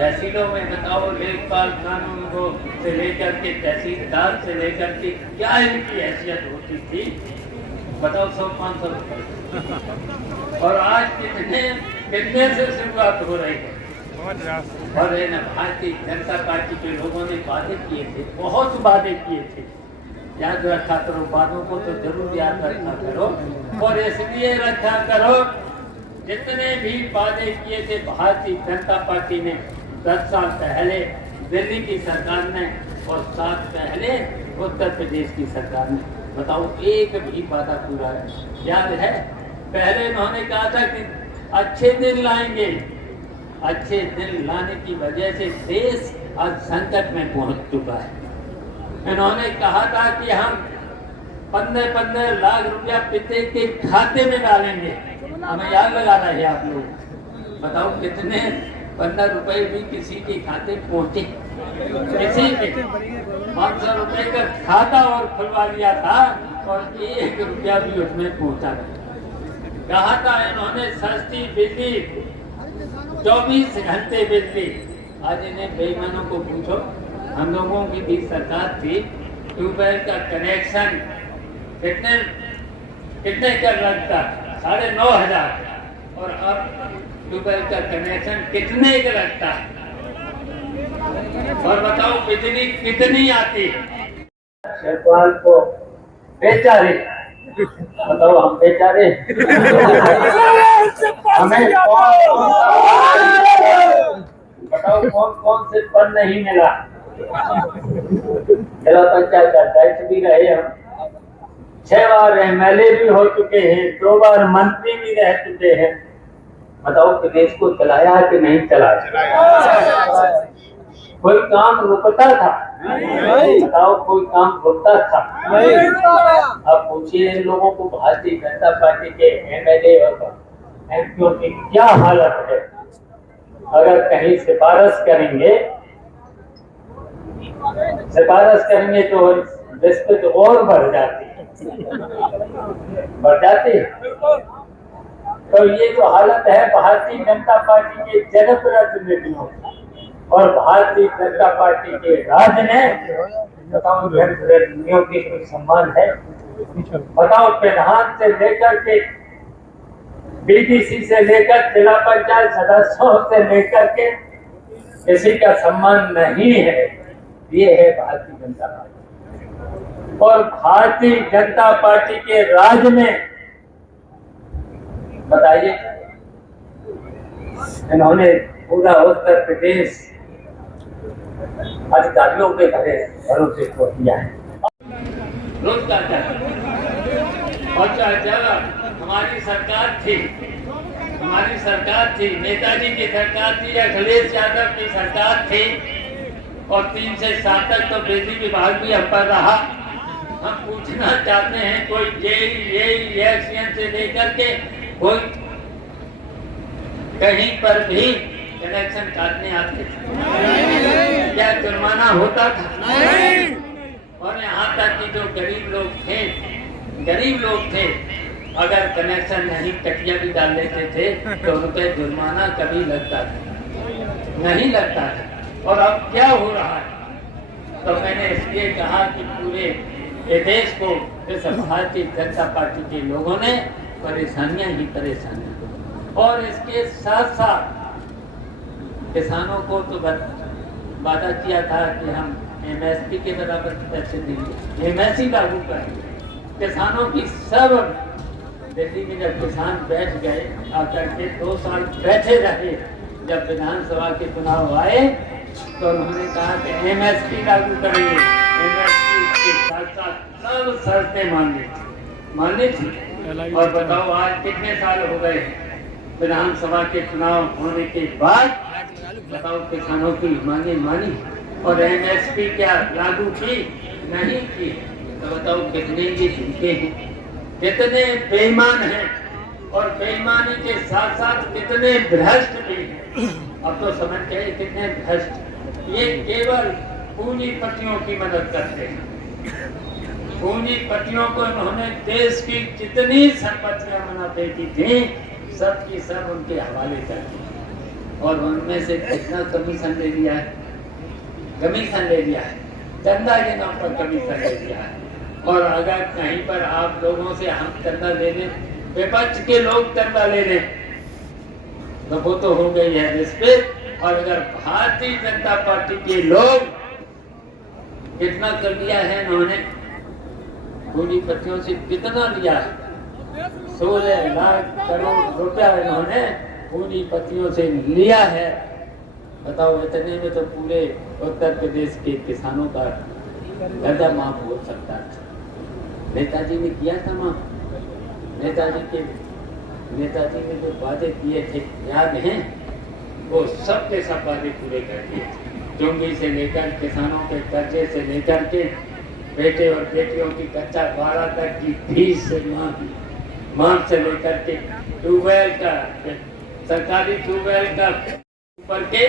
तहसीलों में बताओ, लेखपाल कानून को से लेकर के तहसीलदार से लेकर के क्या इनकी हैसियत होती थी बताओ, 100-500 रुपये। और आज कितने से शुरुआत हो रही है। और भारतीय जनता पार्टी के लोगों ने वादे किए थे, बहुत वादे किए थे। याद रखा करो, वादों को तो जरूर याद रखा करो, और इसलिए रखा करो जितने भी वादे किए थे भारतीय जनता पार्टी ने 10 साल पहले दिल्ली की सरकार ने और 7 पहले उत्तर प्रदेश की सरकार ने, बताओ एक भी वादा पूरा है। याद है पहले उन्होंने कहा था कि अच्छे दिन लाएंगे, अच्छे दिन लाने की वजह से देश आज संकट में पहुंच चुका है। इन्होंने कहा था कि हम 15-15 लाख रुपया प्रत्येक के खाते में डालेंगे। हमें याद लगाना है आप लोग, बताओ कितने 15 रुपए भी किसी के खाते पहुंचे? किसी के 500 रुपए का खाता और खुलवा लिया था और 1 रुपया भी उसमें पहुंचा नहीं। कहा था इन्होंने सस्ती बिजली, 24 घंटे बिजली। आज इन्हें बेईमानों को पूछो, हम लोगों की भी सरकार थी, ट्यूबवेल का कनेक्शन कितने का लगता? 9,500। और अब ट्यूबवेल का कनेक्शन कितने का लगता है? और बताओ बिजली कितनी आती है? सरकार को बेचारे, बताओ हम बेचारे हमें बताओ कौन से पद नहीं मिला। जिला पंचायत अध्यक्ष भी रहे हम, 6 बार MLA भी हो चुके हैं, 2 बार मंत्री भी रह चुके हैं। बताओ प्रदेश को चलाया कि नहीं चलाया? कोई काम रुकता था? बताओ कोई काम रुकता था? अब पूछिए इन लोगों को, भारतीय जनता पार्टी के MLA और MPओ की क्या हालत है। अगर कहीं सिफारिश करेंगे तो रिश्वत और बढ़ जाती है। तो ये जो हालत है भारतीय जनता पार्टी के जनप्रतिनिधियों और भारतीय जनता पार्टी के राज ने, बताओ जनप्रतिनिधियों की कोई सम्मान है? बताओ प्रधान से लेकर के BDC से लेकर जिला पंचायत सदस्यों से लेकर के किसी का सम्मान नहीं है। ये है भारतीय जनता पार्टी। और भारतीय जनता पार्टी के राज में बताइए इन्होंने पूरा उत्तर प्रदेश अधिकारियों के भरोसे खो दिया है। रोजगार और हमारी सरकार थी, नेताजी की सरकार थी, अखिलेश यादव की सरकार थी, और 3 से 7 तक तो बिजली विभाग भी हम पर रहा। हम पूछना चाहते हैं, कोई JEI से लेकर के कोई कहीं पर भी कनेक्शन काटने आते थे? क्या जुर्माना होता था? और यहाँ तक कि जो गरीब लोग थे अगर कनेक्शन नहीं, कटिया भी डाल लेते थे तो उनपे जुर्माना कभी लगता था? नहीं लगता था। और अब क्या हो रहा है? तो मैंने इसलिए कहा कि पूरे देश को इस भारतीय जनता पार्टी के लोगों ने परेशानियां ही परेशानियां, और इसके साथ साथ किसानों को तो वादा किया था कि हम MSP के बराबर पैसे देंगे, MSP लागू करेंगे। किसानों की सब दिल्ली में जब किसान बैठ गए, आकर के 2 साल बैठे रहे, जब विधानसभा के चुनाव आए तो उन्होंने कहा कि MSP लागू करेंगे। MSP के साथ साथ सब शर्तें माननी थी। और बताओ आज कितने साल हो गए विधानसभा के चुनाव होने के बाद, बताओ किसानों की मानी और MSP क्या लागू की? नहीं की। तो बताओ कितने ये झूठे हैं, कितने बेईमान हैं, और बेईमानी के साथ साथ कितने भ्रष्ट भी हैं। अब तो समझ गए कितने भ्रष्ट। ये केवल पूंजीपतियों की मदद करते हैं। पूंजीपतियों को इन्होंने देश की जितनी संपत्तियां मुनाफे की थी, सब की सब उनके हवाले कर दी। और उनमें से कितना कमीशन ले लिया है? कमीशन ले लिया है, चंदा के नाम पर कमीशन ले लिया है। और अगर कहीं पर आप लोगों से हम चंदा ले लें, विपक्ष के लोग चंदा ले लें, तो वो तो हो गई है रिस्पेक्ट। और अगर भारतीय जनता पार्टी के लोग कितना कर लिया है इन्होंने, पूंजीपतियों से कितना लिया है? 16 लाख करोड़ रुपया इन्होंने पूंजीपतियों से लिया है। बताओ, इतने में तो पूरे उत्तर प्रदेश के किसानों का कर्जा माफ हो सकता था। नेताजी ने किया था माफ। नेताजी ने जो वादे किए थे याद हैं? वो सब के सब वादे पूरे कर दिए थे। चुंगी से लेकर किसानों के कर्जे से लेकर के बेटे और बेटियों की कच्चा 12 तक की फीस से माफ से लेकर के ट्यूबवेल का, सरकारी ट्यूबवेल का ऊपर के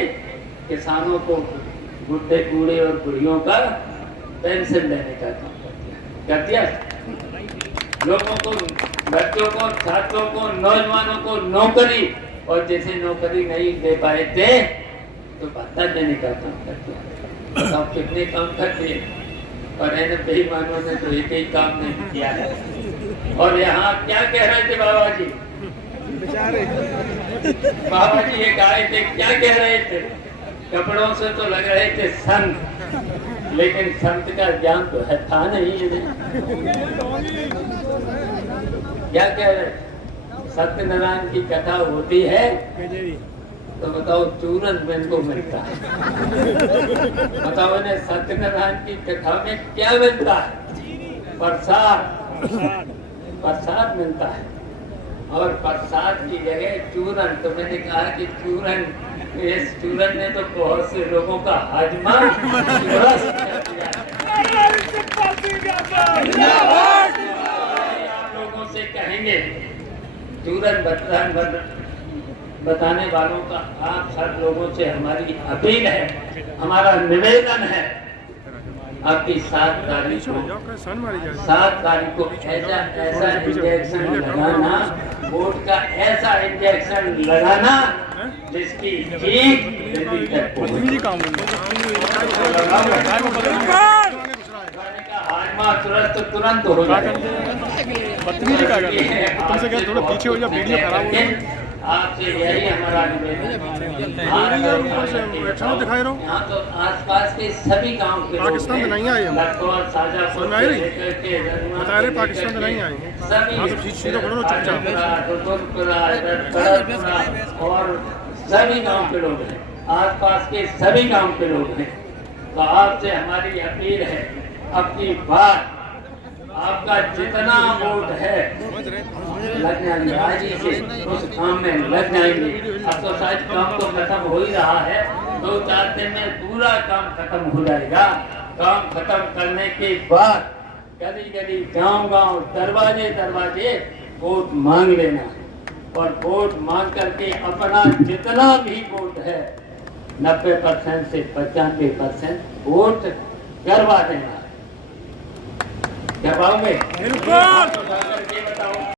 किसानों को बुढ़े बूढ़े और बुढ़ियों का पेंशन देने का काम कर दिया। लोगों को, बच्चों को, छात्रों को, नौजवानों को नौकरी, और जैसे नौकरी नहीं दे पाए थे तो भत्ता देने का काम कर दिया। बताओ कितने काम कर दिए, और बेईमानों ने तो एक ही काम नहीं किया है। और यहाँ क्या कह रहे थे बाबा जी? बाबा जी एक आए थे, क्या कह रहे थे? कपड़ों से तो लग रहे थे संत, लेकिन संत का ज्ञान तो है था नहीं इन्हें। क्या कह रहे? सत्यनारायण की कथा होती है तो बताओ चूरन में को मिलता है। बताओ इन्हें सत्यनारायण की कथा में क्या मिलता है? प्रसाद मिलता है, और प्रसाद की जगह चूरन। तो मैंने कहा कि चूरन, इस चूरन ने तो बहुत से लोगों का हाजमा आप लोगों से कहेंगे, चूरन बताने वालों का आप सब लोगों से हमारी अपील है, हमारा निवेदन है, आपकी 7 तारीख को ऐसा इंजेक्शन लगाना, वोट का ऐसा इंजेक्शन लगाना जिसकी जीत तुरंत हो जाए। बदतमीजी का तुमसे क्या, थोड़ा पीछे हो जा, वीडियो खराब हो गई। आपसे यही हमारा निवेदन दिखाई रहो। यहाँ तो आसपास के सभी गांव के पाकिस्तान नहीं आए हम, बता रहे पाकिस्तान नहीं आए। और सभी गांव के लोग हैं, आसपास के सभी गांव के लोग हैं। तो आपसे हमारी अपील है, अपनी बात, आपका जितना वोट है लग जाएंगे, आज ही से उस काम में लग जाएंगे। अब तो शायद काम तो खत्म हो ही रहा है, 2-4 दिन में पूरा काम खत्म हो जाएगा। काम खत्म करने के बाद गली गांव दरवाजे वोट मांग लेना, और वोट मांग करके अपना जितना भी वोट है 90% से 95% वोट करवा देना। करवाओगे? बिल्कुल।